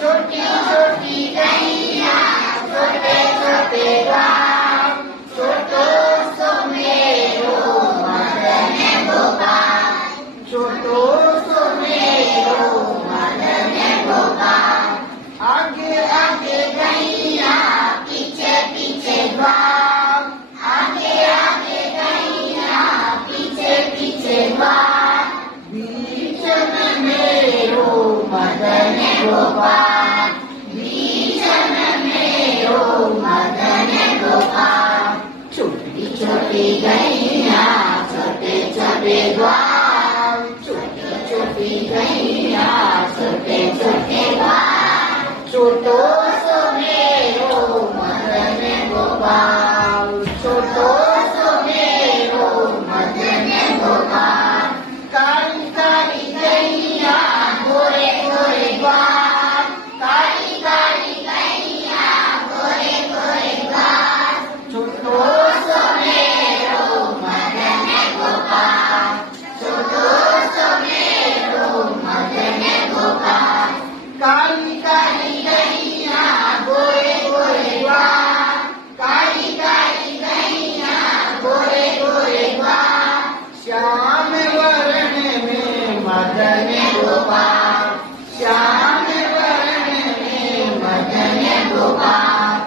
छोटी छोटी गैया छोटे छोटे गाँव छोटो सो मेरो मदन गोपाल छोटो सो मेरो मदन गोपाल आगे आगे गैया पीछे पीछे गाँव आगे आगे गैया पीछे पीछे गाँव बीच में मेरो मदन गोपाल बीच में मेरो मदन गोपाल छोटी छोटी गैया छोटे छोटे ग्वाल छोटी छोटी गैया छोटे छोटे ग्वाल छोटो सो मेरो मदन गोपाल छोटो सो मेरो मदन गोपाल काली काली गैया गोरे गोरे ग्वाल काली काली गैया गोरे गोरे ग्वाल छोटो सो मेरो मदन गोपाल छोटो सो मेरो मदन गोपाल काली काली गैया गोरे गोरे ग्वाल काली काली गैया गोरे गोरे ग्वाल श्याम वर्ण में मदन गोपाल श्याम वर्ण में मदन गोपाल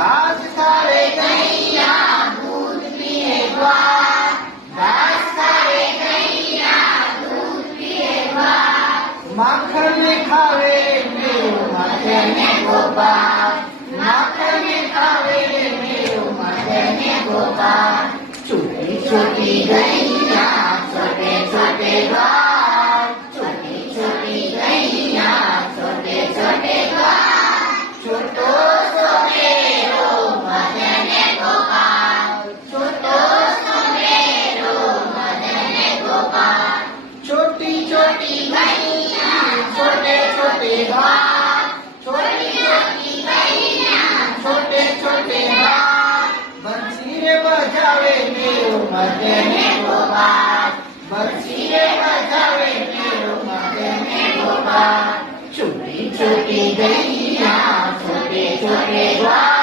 घास खाए गैया दूध पिए ग्वाल घास खाए गैया दूध पिए ग्वाल माखन खावे मेरो मदन गोपाल माखन खावे मेरो मदन गोपाल छोटी छोटी गैया छोटे छोटे ग्वाल छोटी छोटी गैया छोटे छोटे ग्वाल छोटो सो मेरो मदन गोपाल छोटो सो मेरो मदन गोपाल छोटी छोटी गैया छोटे छोटे ग्वाल छोटी छोटी गैया छोटे छोटे ग्वाल बंसी रे बजावे मेरो मदन गोपाल बंसी रे बजावे मेरो मदन गोपाल छोटी छोटी गैया छोटे छोटे ग्वाल